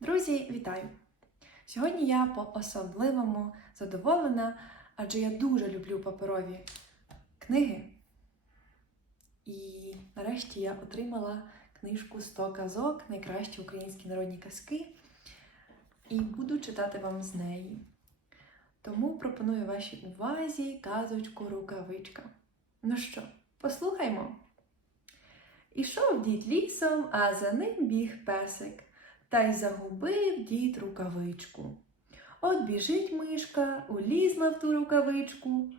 Друзі, вітаю! Сьогодні я по-особливому задоволена, адже я дуже люблю паперові книги. І нарешті я отримала книжку «100 казок найкращі українські народні казки і буду читати вам з неї. Тому пропоную вашій увазі казочку Рукавичка. Ну що, послухаймо. Ішов дід лісом, а за ним біг песик. Та й загубив дід рукавичку. От біжить мишка, улізла в ту рукавичку.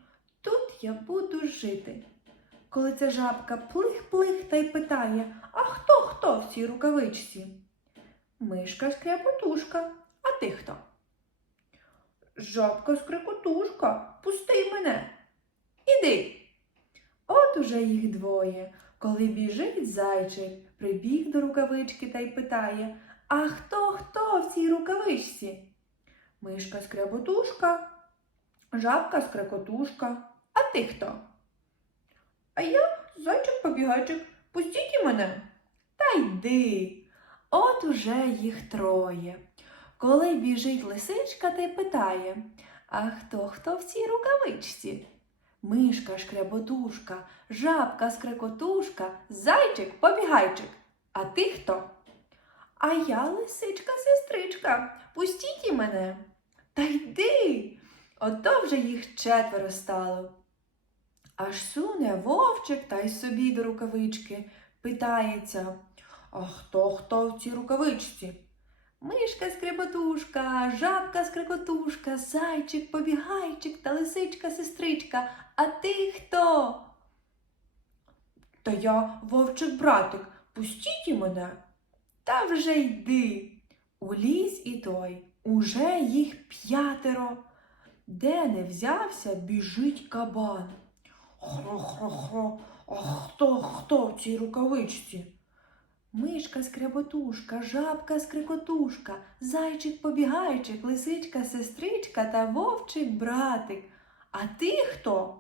Тут я буду жити. Коли ця жабка плих-плих та й питає, а хто хто в цій рукавичці? Мишка скряпотушка, а ти хто? Жабка скрикотушка, пусти мене. Іди. От уже їх двоє. Коли біжить зайчик, прибіг до рукавички та й питає, а хто хто в цій рукавичці? Мишка скряботушка, жабка скрекотушка. А ти хто? А я зайчик побігайчик. Пустіть і мене. Та йди. От уже їх троє. Коли біжить лисичка та й питає, а хто хто в цій рукавичці? Мишка шкряботушка, жабка скрекотушка, зайчик побігайчик. А ти хто? А я лисичка сестричка, пустіть і мене. Та йди. Ото вже їх четверо стало. Аж суне вовчик та й собі до рукавички, питається, а хто хто в цій рукавичці? Мишка скребатушка, жабка скрикотушка, зайчик, побігайчик та лисичка сестричка. А ти хто? Та я вовчик братик, пустіть і мене. Та вже йди. Уліз і той, уже їх п'ятеро. Де не взявся, біжить кабан. Хро-хро-хро, а хто хто в цій рукавичці? Мишка скряботушка, жабка скрикотушка, зайчик побігайчик, лисичка сестричка та вовчик братик. А ти хто?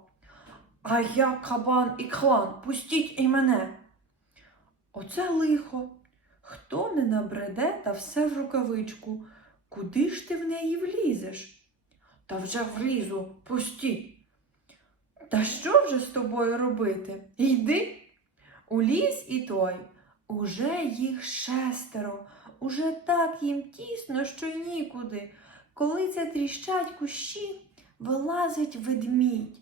А я кабан і клан, пустіть і мене. Оце лихо. Хто не набреде та все в рукавичку? Куди ж ти в неї влізеш? Та вже влізу, пустіть. Та що вже з тобою робити? Йди. Уліз і той. Уже їх шестеро, уже так їм тісно, що й нікуди. Коли це тріщать кущі, вилазить ведмідь.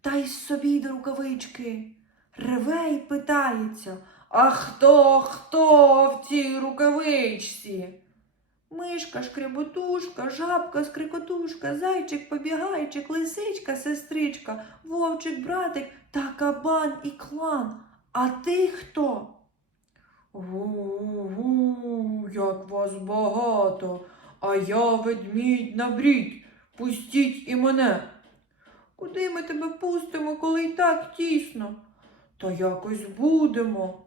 Та й собі до рукавички. Реве й питається, а хто, хто в цій рукавичці? Мишка, шкреботушка, жабка, скрикотушка, зайчик, побігайчик, лисичка, сестричка, вовчик, братик та кабан і клан. А ти хто? Гу-гу, як вас багато, а я ведмідь на брід. Пустіть і мене. Куди ми тебе пустимо, коли й так тісно? Та якось будемо.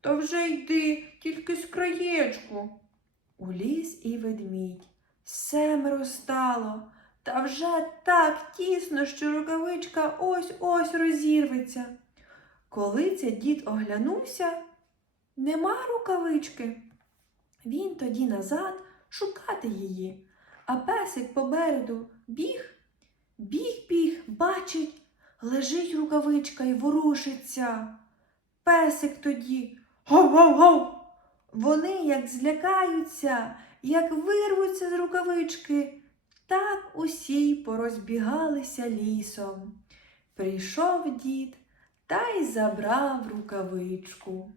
Та вже йди, тільки з краєчку. Уліз і ведмідь. Семеро стало, та вже так тісно, що рукавичка ось-ось розірветься. Коли це дід оглянувся, нема рукавички. Він тоді назад шукати її, а песик попереду біг, біг, біг, бачить, лежить рукавичка і ворушиться. Песик тоді гав-гав-гав. Вони як злякаються, як вирвуться з рукавички, так усі й порозбігалися лісом. Прийшов дід та й забрав рукавичку.